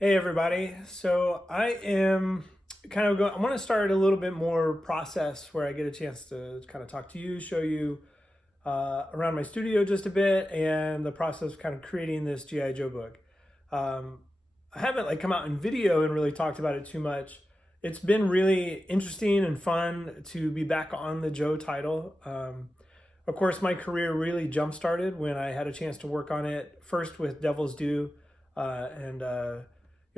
Hey everybody. So I am I want to start a little bit more process where I get a chance to kind of talk to you, show you around my studio just a bit and the process of kind of creating this GI Joe book. Um, I haven't come out in video and really talked about it too much. It's been really interesting and fun to be back on the Joe title. Of course, my career really jump started when I had a chance to work on it first with Devil's Due and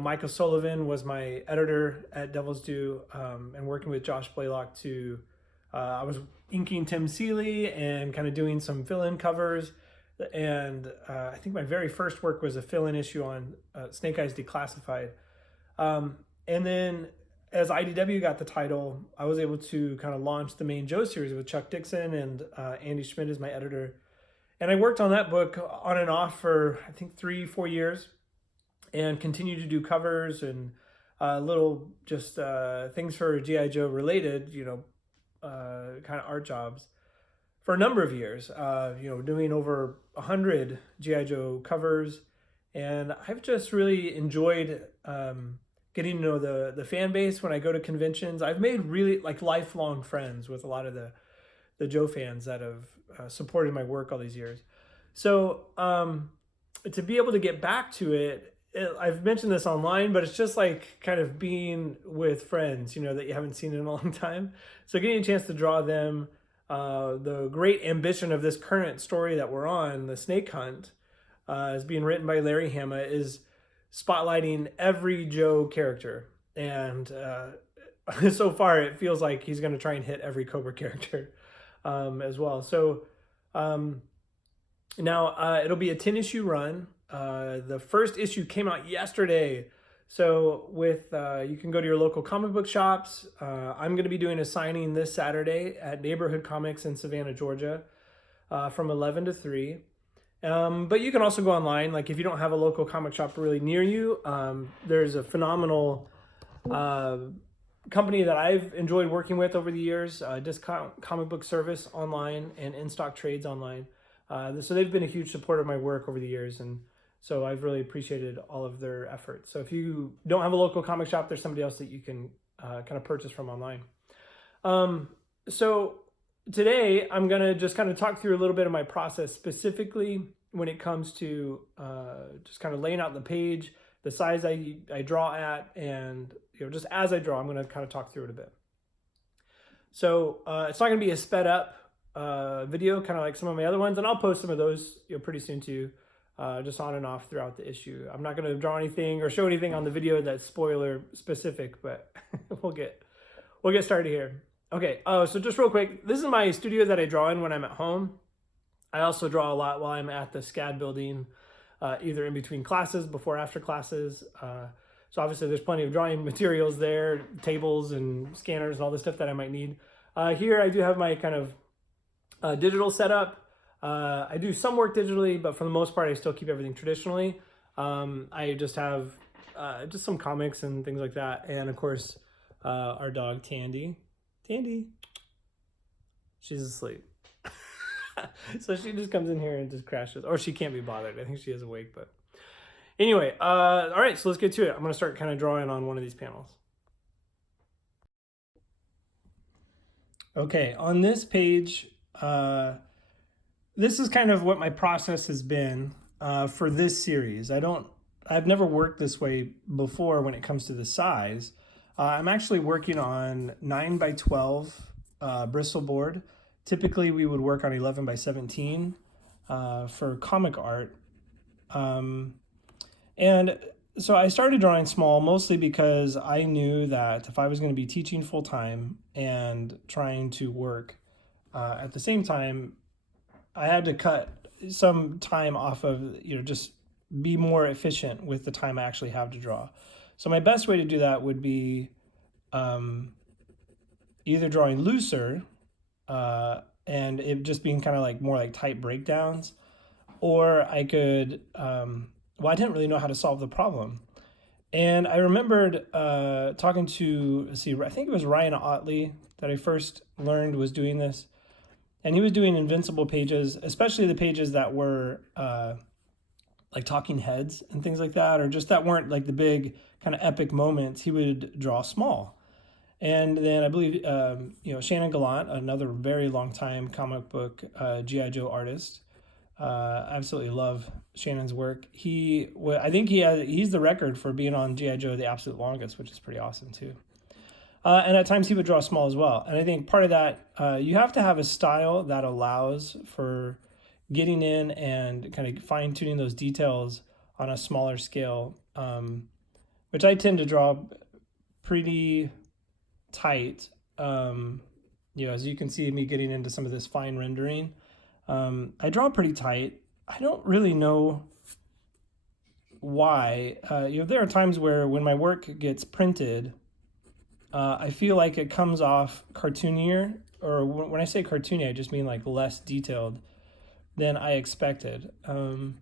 Michael Sullivan was my editor at Devil's Due, and working with Josh Blaylock to, I was inking Tim Seeley and kind of doing some fill-in covers. And I think my very first work was a fill-in issue on Snake Eyes Declassified. And then as IDW got the title, I was able to kind of launch the main Joe series with Chuck Dixon and Andy Schmidt as my editor. And I worked on that book on and off for, I think, 3-4 years and continue to do covers and little just things for G.I. Joe related, kind of art jobs for a number of years, doing over 100 G.I. Joe covers. And I've just really enjoyed getting to know the fan base when I go to conventions. I've made really lifelong friends with a lot of the Joe fans that have supported my work all these years. So to be able to get back to it, I've mentioned this online, but it's just like kind of being with friends, that you haven't seen in a long time. So getting a chance to draw them, the great ambition of this current story that we're on, the Snake Hunt, is being written by Larry Hama, is spotlighting every Joe character. And so far, it feels like he's going to try and hit every Cobra character as well. So now it'll be a 10-issue run. The first issue came out yesterday. So you can go to your local comic book shops. I'm going to be doing a signing this Saturday at Neighborhood Comics in Savannah, Georgia, from 11 to 3. But you can also go online. Like if you don't have a local comic shop really near you, there's a phenomenal company that I've enjoyed working with over the years, Discount Comic Book Service online and In Stock Trades online. So they've been a huge support of my work over the years, and so I've really appreciated all of their efforts. So if you don't have a local comic shop, there's somebody else that you can kind of purchase from online. So today I'm going to just kind of talk through a little bit of my process, specifically when it comes to just kind of laying out the page, the size I draw at, and just as I draw, I'm going to kind of talk through it a bit. So it's not going to be a sped up video, kind of like some of my other ones, and I'll post some of those pretty soon too, just on and off throughout the issue. I'm not going to draw anything or show anything on the video that's spoiler specific, but we'll get started here. Okay, so just real quick, this is my studio that I draw in when I'm at home. I also draw a lot while I'm at the SCAD building, either in between classes, before, after classes. So obviously there's plenty of drawing materials there, tables and scanners and all the stuff that I might need. Here I do have my kind of digital setup. I do some work digitally, but for the most part, I still keep everything traditionally. I just have just some comics and things like that. And of course, our dog, Tandy. Tandy. She's asleep. So she just comes in here and just crashes. Or she can't be bothered. I think she is awake, but anyway. All right, so let's get to it. I'm going to start kind of drawing on one of these panels. Okay, on this page, this is kind of what my process has been for this series. I've never worked this way before when it comes to the size. I'm actually working on 9x12 Bristol board. Typically, we would work on 11x17 for comic art. And so I started drawing small mostly because I knew that if I was going to be teaching full time and trying to work at the same time, I had to cut some time off of, just be more efficient with the time I actually have to draw. So my best way to do that would be either drawing looser and it just being kind of like more like tight breakdowns, or I could, I didn't really know how to solve the problem. And I remembered talking to, I think it was Ryan Otley that I first learned was doing this. And he was doing invincible pages, especially the pages that were like talking heads and things like that, or just that weren't like the big kind of epic moments, he would draw small. And then I believe, Shannon Gallant, another very long time comic book G.I. Joe artist. Absolutely love Shannon's work. I think he's the record for being on G.I. Joe the absolute longest, which is pretty awesome too. And at times he would draw small as well. And I think part of that, you have to have a style that allows for getting in and kind of fine tuning those details on a smaller scale, which I tend to draw pretty tight. As you can see me getting into some of this fine rendering, I draw pretty tight. I don't really know why. There are times where when my work gets printed, I feel like it comes off cartoonier, or when I say cartoony, I just mean like less detailed than I expected. And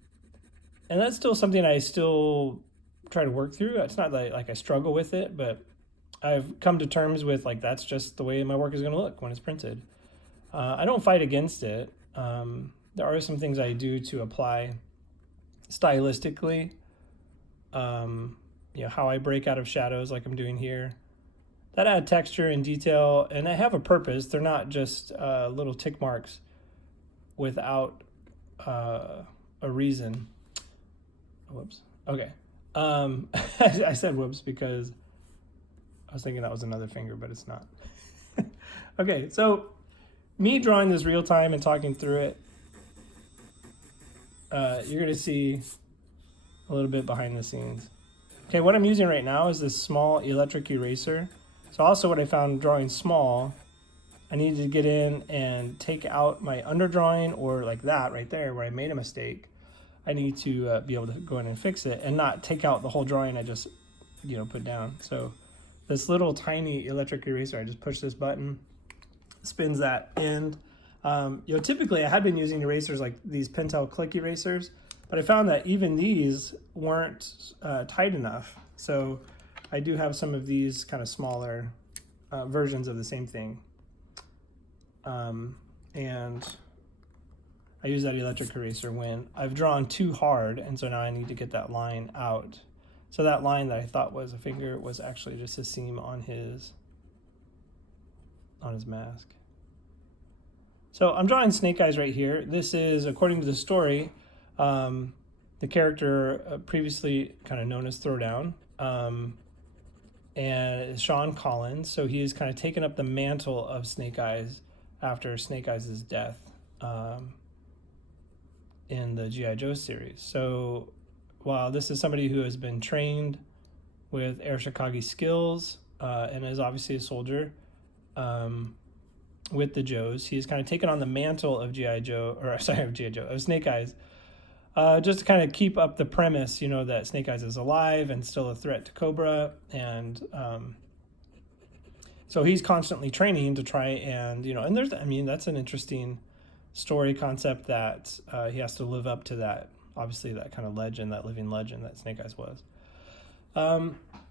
that's still something I still try to work through. It's not like I struggle with it, but I've come to terms with like that's just the way my work is going to look when it's printed. I don't fight against it. There are some things I do to apply stylistically. How I break out of shadows like I'm doing here. That add texture and detail, and they have a purpose. They're not just little tick marks without a reason. Whoops. Okay. I said whoops because I was thinking that was another finger, but it's not. Okay, so me drawing this real time and talking through it, you're going to see a little bit behind the scenes. Okay, what I'm using right now is this small electric eraser. So also what I found drawing small, I needed to get in and take out my underdrawing, or like that right there where I made a mistake. I need to be able to go in and fix it and not take out the whole drawing I just put down. So this little tiny electric eraser, I just push this button, spins that end. Typically I had been using erasers like these Pentel click erasers, but I found that even these weren't tight enough. So I do have some of these kind of smaller versions of the same thing. And I use that electric eraser when I've drawn too hard, and so now I need to get that line out. So that line that I thought was a finger was actually just a seam on his mask. So I'm drawing Snake Eyes right here. This is, according to the story, the character previously kind of known as Throwdown, and Sean Collins. So he has kind of taken up the mantle of Snake Eyes after Snake Eyes' death in the G.I. Joe series. So while this is somebody who has been trained with Arashikage skills and is obviously a soldier with the Joes, he's kind of taken on the mantle of of Snake Eyes, just to kind of keep up the premise, that Snake Eyes is alive and still a threat to Cobra. And so he's constantly training to try and, and that's an interesting story concept that he has to live up to that, obviously that kind of legend, that living legend that Snake Eyes was.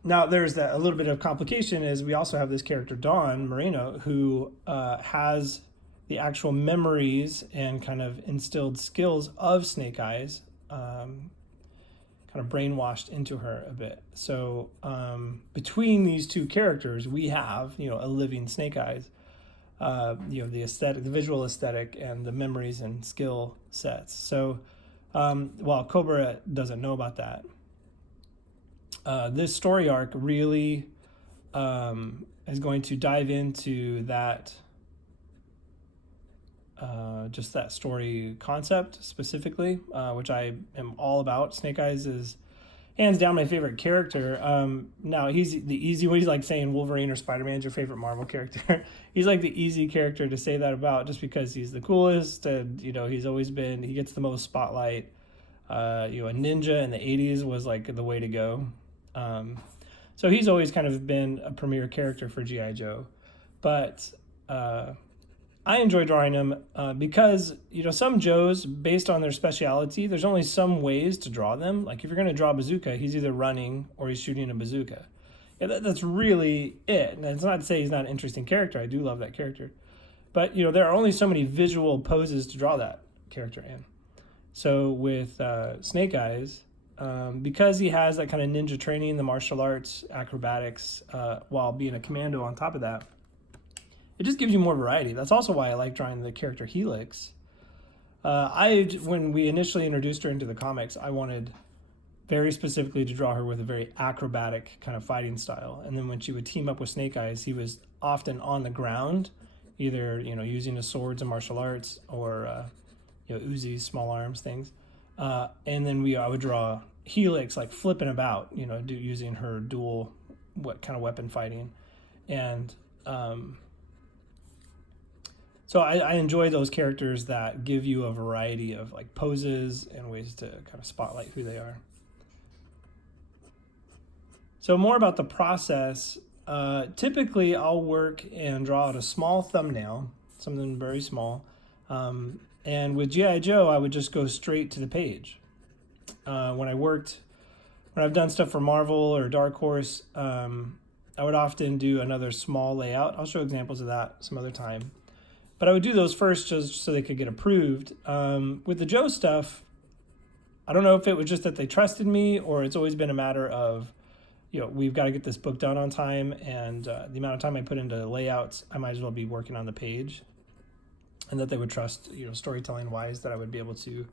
Now there's a little bit of complication is we also have this character, Dawn Moreno, who has the actual memories and kind of instilled skills of Snake Eyes, kind of brainwashed into her a bit. So between these two characters, we have, a living Snake Eyes, the aesthetic, the visual aesthetic, and the memories and skill sets. So while Cobra doesn't know about that, this story arc really is going to dive into that, just that story concept specifically, which I am all about. Snake Eyes is hands down my favorite character. Now he's the easy way. He's like saying Wolverine or Spider-Man is your favorite Marvel character. He's like the easy character to say that about, just because he's the coolest, and he's always been, he gets the most spotlight. A ninja in the 80s was like the way to go. So he's always kind of been a premier character for G.I. Joe. But I enjoy drawing him because, some Joes, based on their speciality, there's only some ways to draw them. Like if you're going to draw Bazooka, he's either running or he's shooting a bazooka. Yeah, that's really it. And it's not to say he's not an interesting character. I do love that character. But, there are only so many visual poses to draw that character in. So with Snake Eyes, because he has that kind of ninja training, the martial arts, acrobatics, while being a commando on top of that, it just gives you more variety. That's also why I like drawing the character Helix. When we initially introduced her into the comics, I wanted very specifically to draw her with a very acrobatic kind of fighting style. And then when she would team up with Snake Eyes, he was often on the ground, either using his swords and martial arts, or Uzis, small arms, things. And then I would draw Helix like flipping about, using her dual kind of weapon fighting. And so I enjoy those characters that give you a variety of like poses and ways to kind of spotlight who they are. So more about the process. Typically, I'll work and draw out a small thumbnail, something very small. And with G.I. Joe, I would just go straight to the page. When I've done stuff for Marvel or Dark Horse, I would often do another small layout. I'll show examples of that some other time. But I would do those first just so they could get approved. With the Joe stuff, I don't know if it was just that they trusted me, or it's always been a matter of, we've got to get this book done on time, and the amount of time I put into layouts, I might as well be working on the page, and that they would trust, storytelling wise, that I would be able to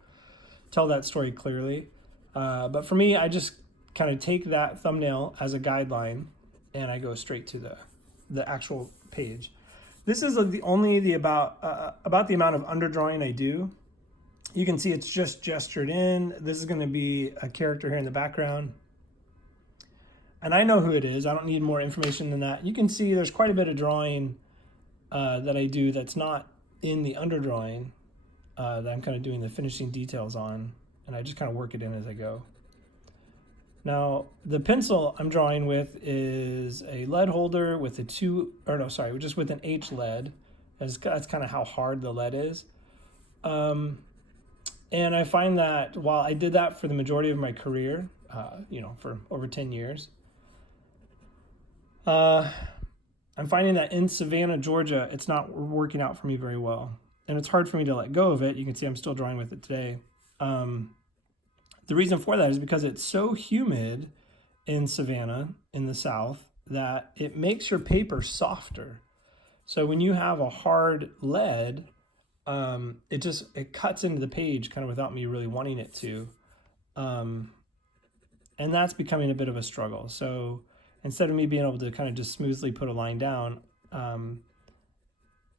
tell that story clearly. But for me, I just kind of take that thumbnail as a guideline, and I go straight to the actual page. This is about the amount of underdrawing I do. You can see it's just gestured in. This is going to be a character here in the background. And I know who it is. I don't need more information than that. You can see there's quite a bit of drawing that I do that's not in the underdrawing, that I'm kind of doing the finishing details on. And I just kind of work it in as I go. Now, the pencil I'm drawing with is a lead holder with just with an H lead. That's kind of how hard the lead is. And I find that while I did that for the majority of my career, for over 10 years, I'm finding that in Savannah, Georgia, it's not working out for me very well. And it's hard for me to let go of it. You can see I'm still drawing with it today. The reason for that is because it's so humid in Savannah, in the South, that it makes your paper softer. So when you have a hard lead, it cuts into the page kind of without me really wanting it to. And that's becoming a bit of a struggle. So instead of me being able to kind of just smoothly put a line down,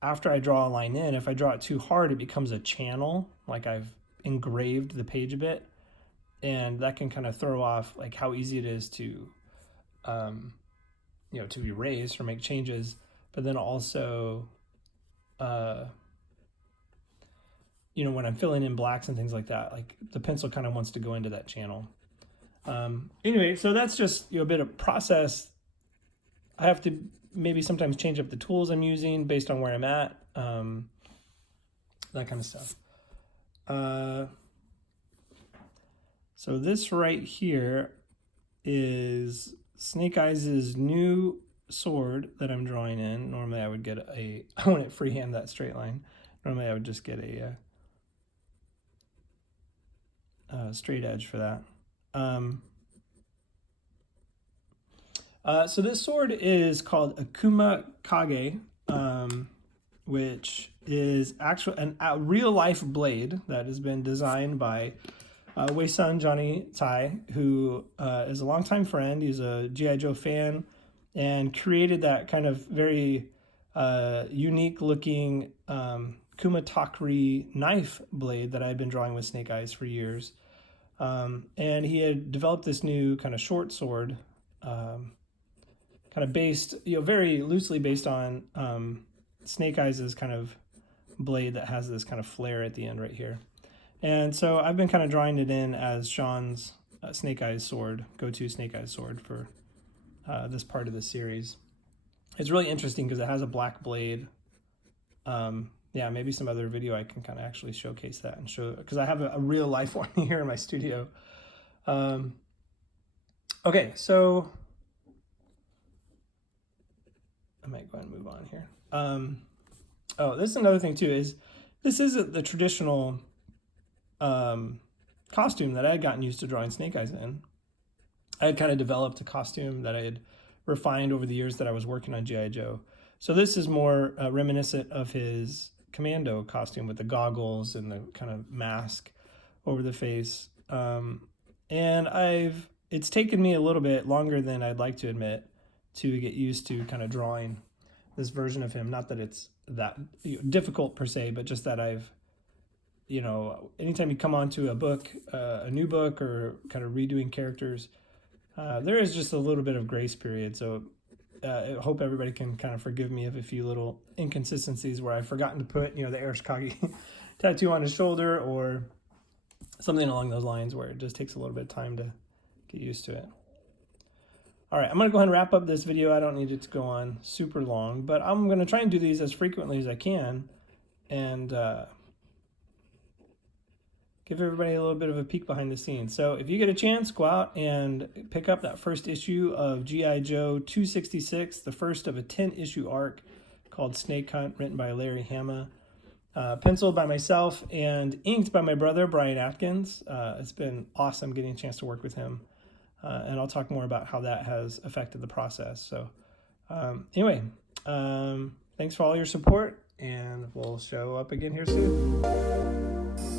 after I draw a line in, if I draw it too hard, it becomes a channel, like I've engraved the page a bit. And that can kind of throw off like how easy it is to erase or make changes, but then also, when I'm filling in blacks and things like that, like the pencil kind of wants to go into that channel. Anyway, so that's just a bit of process. I have to maybe sometimes change up the tools I'm using based on where I'm at, that kind of stuff. So this right here is Snake Eyes' new sword that I'm drawing in. Normally I would get I wouldn't freehand that straight line. Normally I would just get a straight edge for that. So this sword is called Akuma Kage, which is a real life blade that has been designed by Wei-san Johnny Tai, who is a longtime friend. He's a G.I. Joe fan and created that kind of very unique looking Kumatakri knife blade that I've been drawing with Snake Eyes for years. And he had developed this new kind of short sword, kind of based, very loosely based on Snake Eyes' kind of blade that has this kind of flare at the end right here. And so I've been kind of drawing it in as Sean's Snake Eyes sword, go-to Snake Eyes sword for this part of the series. It's really interesting because it has a black blade. Maybe some other video I can kind of actually showcase that and show, because I have a real life one here in my studio. Okay, so I might go ahead and move on here. This is another thing too, is this isn't the traditional costume that I had gotten used to drawing Snake Eyes in. I had kind of developed a costume that I had refined over the years that I was working on G.I. Joe. So this is more reminiscent of his commando costume with the goggles and the kind of mask over the face. And it's taken me a little bit longer than I'd like to admit to get used to kind of drawing this version of him. Not that it's that difficult per se, but just that I've, anytime you come onto a book, a new book, or kind of redoing characters, there is just a little bit of grace period. So I hope everybody can kind of forgive me of a few little inconsistencies where I've forgotten to put, the Arashikage tattoo on his shoulder or something along those lines, where it just takes a little bit of time to get used to it. All right, I'm going to go ahead and wrap up this video. I don't need it to go on super long, but I'm going to try and do these as frequently as I can and give everybody a little bit of a peek behind the scenes. So if you get a chance, go out and pick up that first issue of G.I. Joe 266, the first of a 10-issue arc called Snake Hunt, written by Larry Hama, penciled by myself and inked by my brother, Brian Atkins. It's been awesome getting a chance to work with him. And I'll talk more about how that has affected the process. So anyway, thanks for all your support, and we'll show up again here soon.